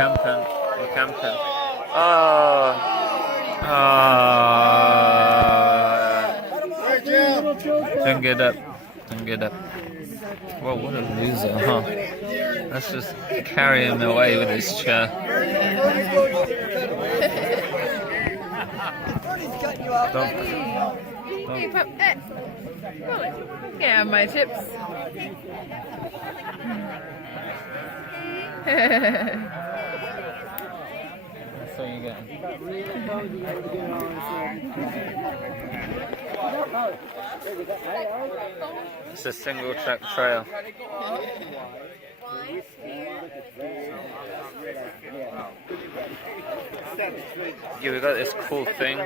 camping. We're camping. Oh. Don't get up. Don't get up. Whoa, what a loser, huh? Let's just carry him away with his chair. Don't. Yeah, my chips. That's what you get. It's a single track trail. Yeah, we got this cool thing.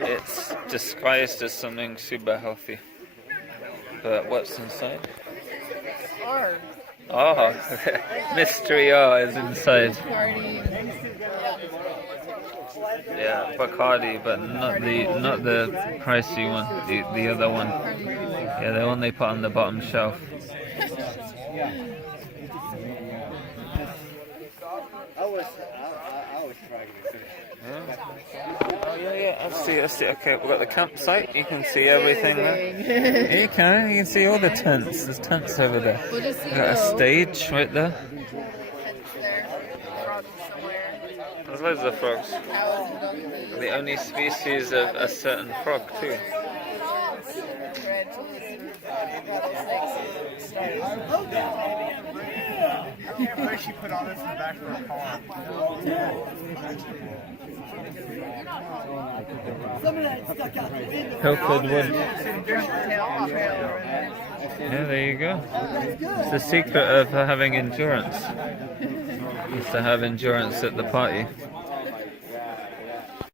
It's disguised as something super healthy. But what's inside? R. Oh, mystery R is inside. Yeah, Bacardi, but not the pricey one, the other one. Yeah, the one they put on the bottom shelf. I was trying to finish. Oh yeah, I see. Okay, we've got the campsite. You can see everything there. Yeah, you can see all the tents. There's tents over there. We'll just see We've got a stage right there. There's loads of frogs. The only species of a certain frog too. Where she put all this in the back of her car. Pilfered wood. Yeah, there you go. It's the secret of having endurance. Is to have endurance at the party.